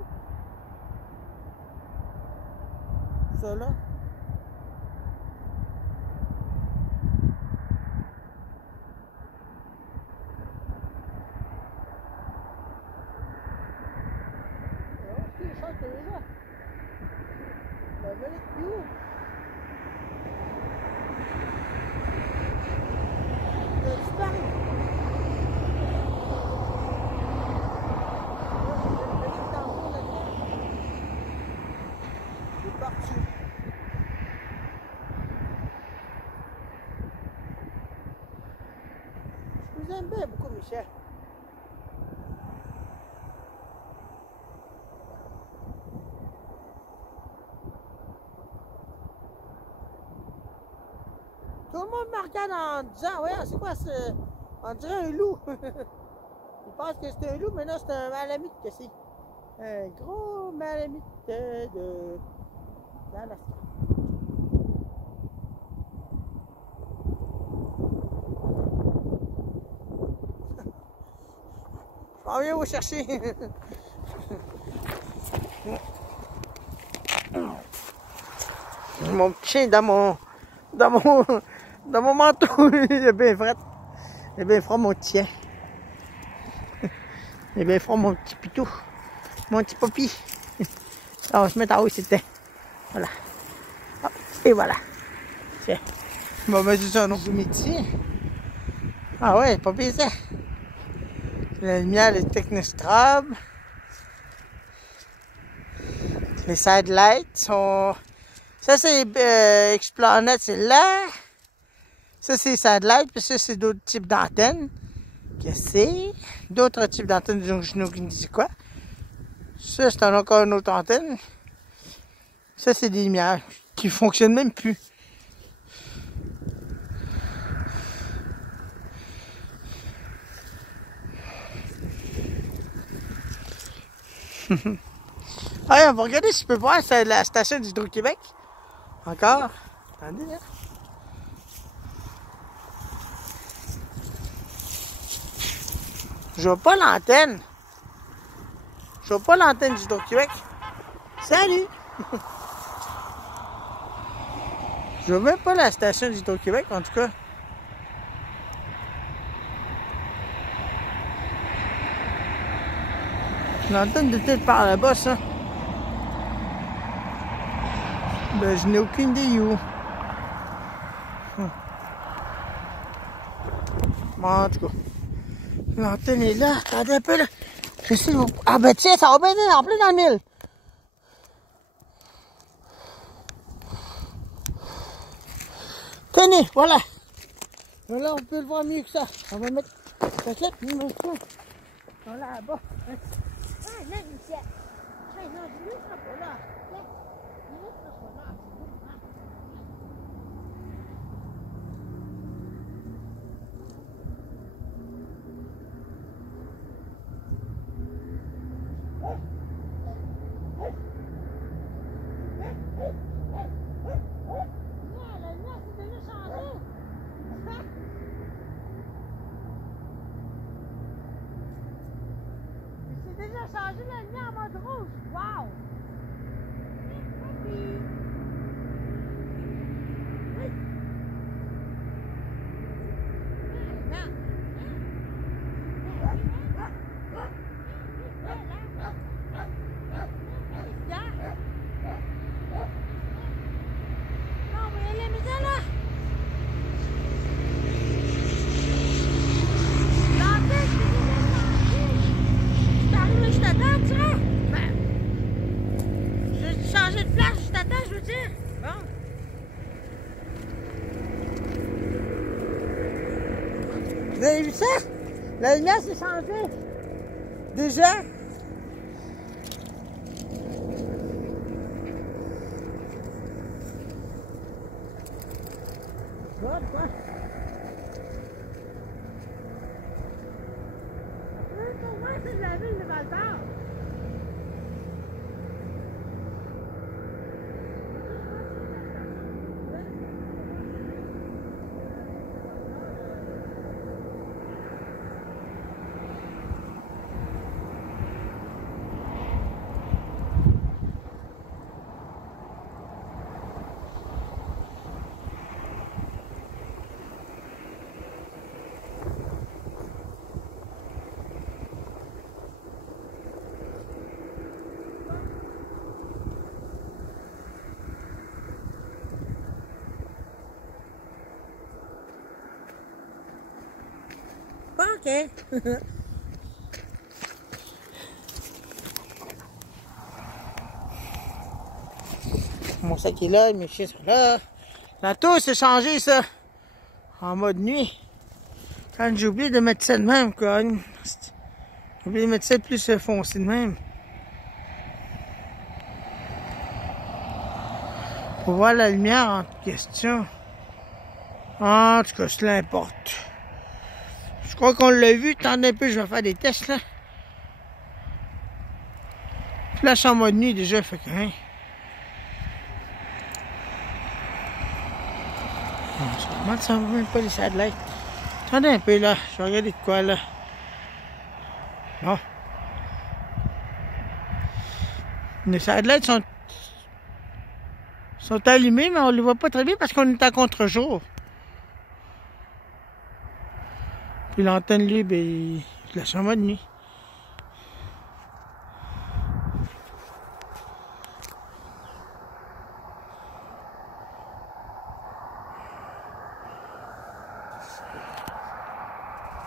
Ça là. Oh, il chante déjà. La volée plus haut. Il a disparu. Il est parti. Je vous aime bien beaucoup, Michel. Tout le monde me regarde en disant, ouais, c'est quoi ce... On dirait un loup. Ils pensent que c'est un loup, mais non, c'est un malamute que c'est. Un gros malamute d'Alaska. On vient vous chercher. Mon petit chien dans mon manteau. Il est bien frais. Il est bien froid, mon petit chien. Il est bien froid, mon petit pitou. Mon petit papy. On va se mettre en haut, c'était. Voilà. Hop, et voilà. Tiens. Bon, ben, c'est ça, non? Du métier. Ah ouais, pas pire ça. La lumière, les technostrobes. Les sidelights sont... Ça, c'est Explanet, c'est là. Ça, c'est sidelights, puis ça, c'est d'autres types d'antennes. Qu'est-ce que c'est? D'autres types d'antennes, je n'ai aucune idée quoi. Ça, c'est encore une autre antenne. Ça, c'est des lumières qui ne fonctionnent même plus. Allez, on va regarder si je peux voir la station d'Hydro-Québec. Encore. Attendez, là. Je vois pas l'antenne. Je vois pas l'antenne d'Hydro-Québec. Salut! Je vois même pas la station d'Hydro-Québec, en tout cas. L'antenne de peut-être par là-bas, ça. Ben, je n'ai aucune idée où. Bon, en tout cas. L'antenne est là. Attendez un peu, là. J'essaie de vous... Ah, ben, tiens, ça va bien aller en plein dans le mille. Tenez, voilà. Voilà, on peut le voir mieux que ça. On va mettre la clé, puis on va voilà, là-bas. Ah, non, Michel. Ah, non, lui, il sera pas là. Lui, il sera pas là. Changer la lumière en mode rouge. Wow! Non, mais elle est mise là. Je t'attends, tu vois? Ben, je vais changer de place, je t'attends, je veux dire. Bon. Vous avez vu ça? La lumière s'est changée. Déjà? Quoi? Pour moi, c'est de la ville de Val-d'Or. OK. Mon sac est là, mes chiens sont là. La tour s'est changée, ça. En mode nuit. Quand j'ai oublié de mettre ça de même, quoi. J'ai oublié de mettre ça plus foncé de même. Pour voir la lumière en question. En tout cas, cela importe. Je crois qu'on l'a vu. Attendez un peu, je vais faire des tests, là. Flash en mode nuit, déjà, fait que rien. Comment ça va même pas les satellites? Attendez un peu, là. Je vais regarder de quoi, là. Bon. Les satellites sont allumés, mais on ne les voit pas très bien parce qu'on est à contre-jour. Puis l'antenne, lui, ben, il la sent de nuit.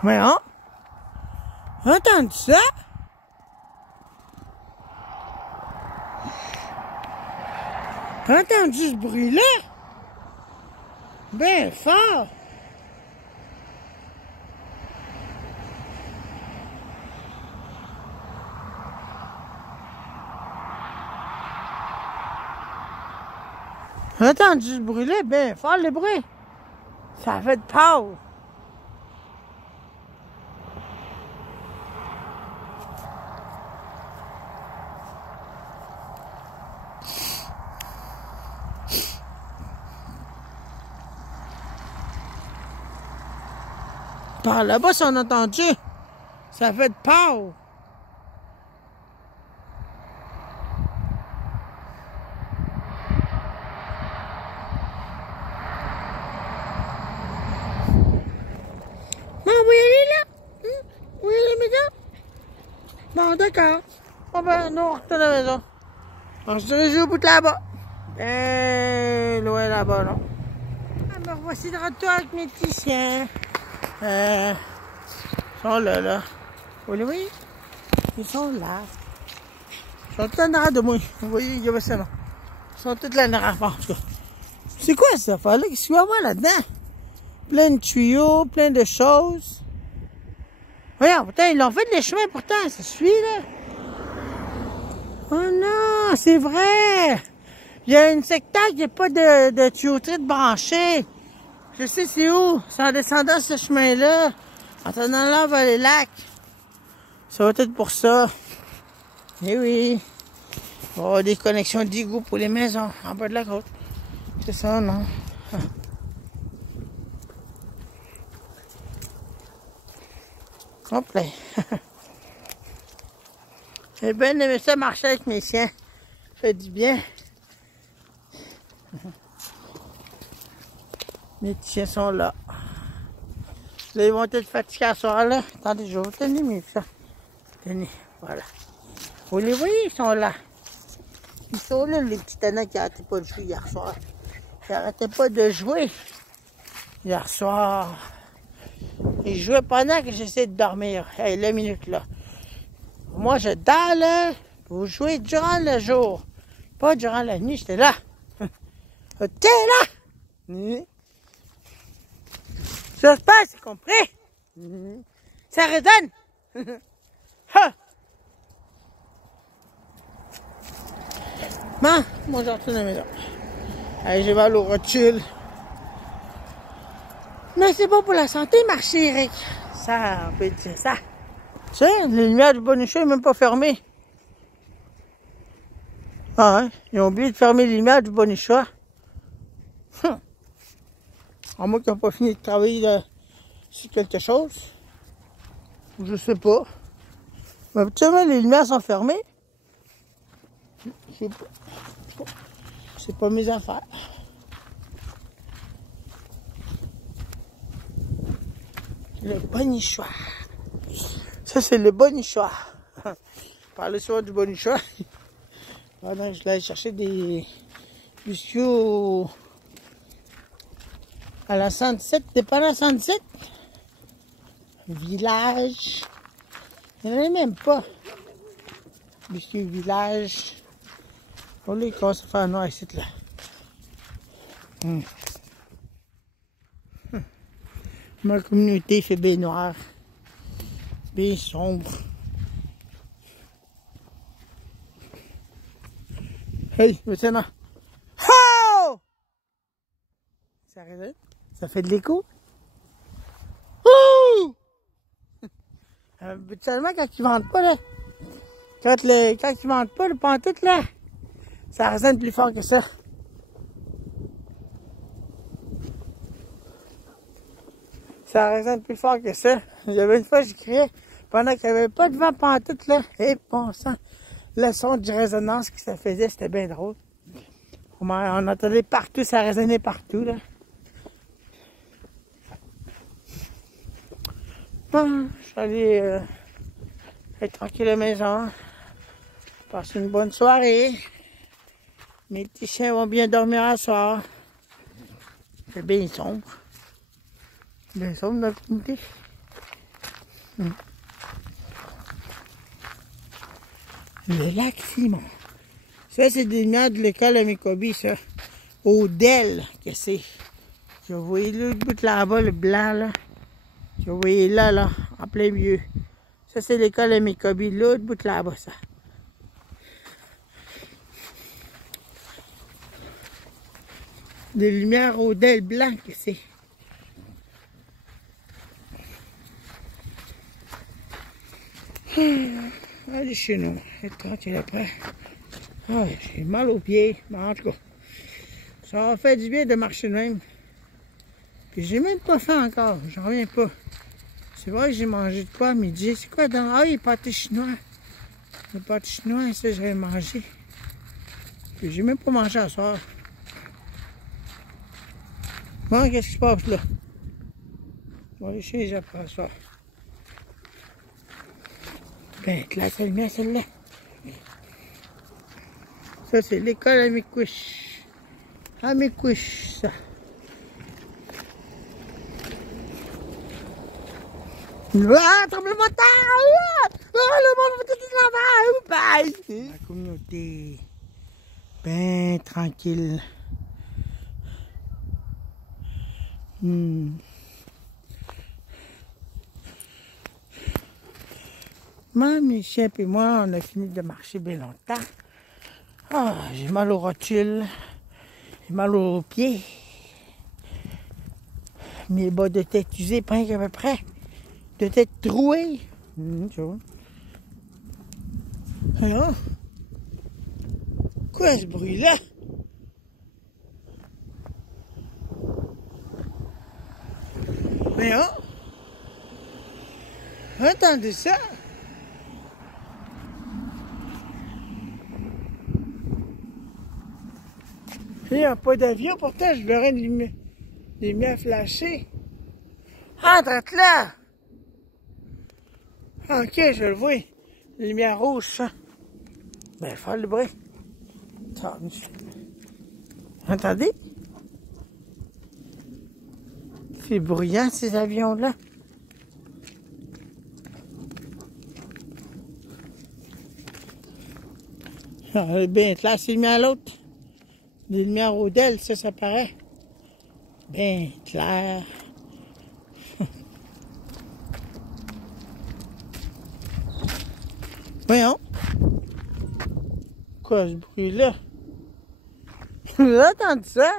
Mais hein? Entends ça? T'as entendu ce bruit-là? Ben fort! T'as entendu ce bruit-là? Ben fort le bruit! Ça fait peur! Par là-bas, si on a entendu, ça fait peur. Bon, vous y allez là? Vous y allez, maison? Bon, d'accord. Bon, ben, nous, on retourne à la maison. On se dirige au bout de là-bas. Loin là-bas, non? Ah, me revoici de retour avec mes petits chiens. Ils sont là. Vous les voyez? Ils sont là. Ils sont tous en arrière de moi. Vous voyez, il y avait ça là. Ils sont tous là en arrière. Bon, en tout cas. C'est quoi cette affaire-là? Qu'est-ce qu'il y a moi là-dedans? Plein de tuyaux, plein de choses. Voyons, pourtant, ils l'ont fait les chemins, pourtant, ça suit là. Oh non, c'est vrai! Il y a une secteur qui n'a pas de tuyauterie de branchée. Je sais c'est où. C'est en descendant ce chemin-là. En tenant là vers les lacs. Ça va être pour ça. Eh oui. Oh, des connexions d'égout pour les maisons en bas de la côte. C'est ça, non? Hop là. J'ai bien aimé ça marcher avec mes chiens. Ça fait du bien. Mes petits chiens sont là. Là, ils vont être fatigués à soir là. Attendez, je vais vous tenir mieux que ça. Tenez, voilà. Vous les voyez, ils sont là. Ils sont là, les petits tannants qui n'arrêtaient pas de jouer hier soir. Ils n'arrêtaient pas de jouer hier soir. Ils jouaient pendant que j'essayais de dormir. Hey, la minute là. Moi, je dors là. Vous jouez durant le jour. Pas durant la nuit, j'étais là. T'es là! J'espère, c'est compris. Ça résonne. Bon, moi je retourne à la maison. Allez, je vais aller au rotule. Mais c'est bon pour la santé, marcher, Eric. Ça, on peut dire ça. Tu sais, les lumières du Bonichois sont même pas fermées. Ah, hein? Ils ont oublié de fermer les lumières du Bonichois. À moins qu'ils n'ont pas fini de travailler sur quelque chose. Je sais pas. Mais habituellement, les lumières sont fermées. Je sais pas. C'est pas mes affaires. Le Bonichois. Ça, c'est le Bonichois. Je parlais souvent du Bonichois. Voilà, je l'ai chercher des biscuits à la 117, dépendant 117. Village. Il n'y en a même pas. Biscuits village. Oh là, il commence à faire noir ici, là. Ma communauté fait bien noir. Bien sombre. Hey, maintenant. Oh! Ça résonne? Ça fait de l'écho? Ouh! Habituellement, quand ils vendent pas, là. Quand ils vendent pas, le pantoute, là. Ça résonne plus fort que ça. Ça résonne plus fort que ça. Il y avait une fois, je criais, Pendant qu'il n'y avait pas de vent pantoute, là, et bon sang, le son du résonance que ça faisait, c'était bien drôle. On entendait partout, ça résonnait partout, là. Bon, je suis allé être tranquille à la maison, passer une bonne soirée. Mes petits chiens vont bien dormir à soir. C'est bien sombre. Bien sombre notre communauté. Le lac Simon. Ça, c'est des lumières de l'école à Mécobi, ça. Au DEL, que c'est. Que vous voyez là, le bout là-bas, le blanc, là. Que vous voyez là, là, en plein milieu. Ça, c'est l'école à Mécobi, l'autre bout là-bas, ça. Des lumières au DEL blanc, que c'est. Allez chez nous, être tranquille après. Ah, j'ai mal aux pieds, mais en tout cas, ça m'a fait du bien de marcher de même. Puis j'ai même pas faim encore, j'en reviens pas. C'est vrai que j'ai mangé de quoi à midi. C'est quoi dans... Ah, les pâtés chinois. Les pâtés chinois, ça j'avais mangé. Puis j'ai même pas mangé à soir. Bon, qu'est-ce qui se passe là? On va aller chez les après à soir. Ben, là, c'est le mien, celle-là. Ça, c'est l'école à mes couches. À mes couches, ça. Ah, tremblement de terre! Ah, le monde va tout là-bas! Bye! La communauté. Ben tranquille. Moi, mes chiens et moi, on a fini de marcher bien longtemps. Ah, j'ai mal aux rotules. J'ai mal aux pieds. Mes bas de tête usés, pas à peu près. De tête trouée. Tu vois. Alors, quoi ce bruit-là? Mais oh! Entendez ça? Il n'y a pas d'avion, pourtant je verrais des lumières flashées. Ah, drette là! Ok, je le vois. Les lumières rouges, ça. Ben, faire le bruit. Ça, entendez? C'est bruyant, ces avions-là. Alors, bien là, c'est mis à l'autre. Les lumières au DEL, ça paraît. Bien clair. Voyons. Quoi ce bruit-là? Vous avez entendu ça?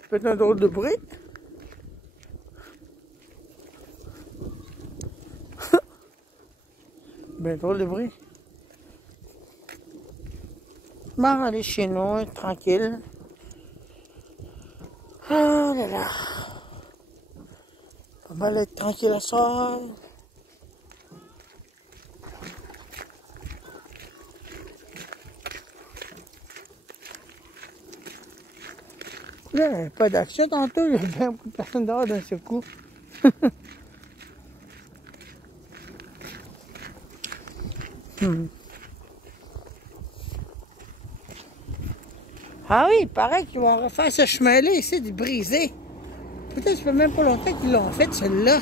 Ça peut être un drôle de bruit. Ben drôle de bruit. Bon, aller chez nous, être tranquille. Oh là là. Pas mal être tranquille à soir. Là, il n'y avait pas d'action tantôt, il y avait beaucoup de personnes dehors d'un seul coup. Ah oui, il paraît qu'ils vont refaire ce chemin-là ici, du brisé. Peut-être que ça fait même pas longtemps qu'ils l'ont fait, celle-là.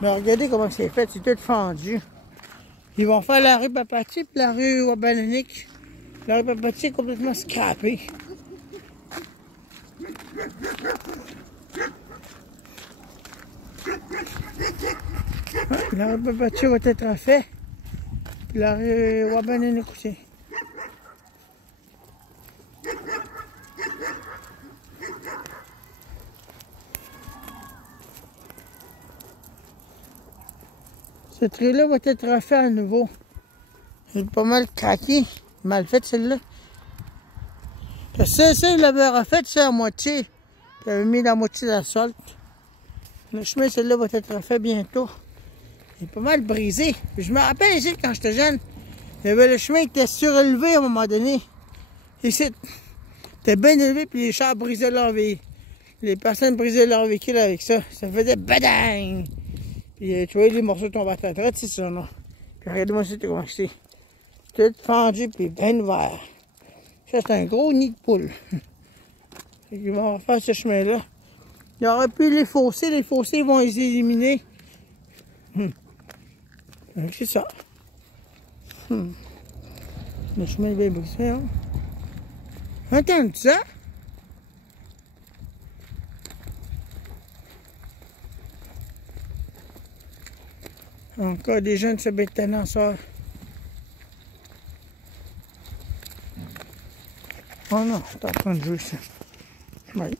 Mais regardez comment c'est fait, c'est tout fendu. Ils vont faire la rue Papati et la rue Wabananic. La rue Papati est complètement scrapée. La rue Papati va être refaite. La rue Wabananic aussi. Cette rue-là va être refaite à nouveau. Elle est pas mal craquée. Mal faite celle-là. Ça, il l'avait refait, c'est à moitié. Il avait mis la moitié d'asphalte. Le chemin, celle-là va être refait bientôt. Il est pas mal brisé. Je me rappelle ici, quand j'étais jeune, il y avait le chemin qui était surélevé à un moment donné. Ici, c'était bien élevé, puis les chars brisaient leur véhicule. Les personnes brisaient leur véhicule avec ça. Ça faisait badang! Puis tu vois, les morceaux tombaient à ta tête, c'est ça, non? Puis regardez-moi ça, comment c'est. Tout fendu, puis bien vert. Ça, c'est un gros nid de poule. Ils vont refaire ce chemin-là. Il y aurait plus les fossés vont les éliminer. C'est ça. Le chemin est bien brisé, hein? Entends ça? Encore des jeunes se bêtent en soir. Oh non, t'es en train de jouer ça. Oui.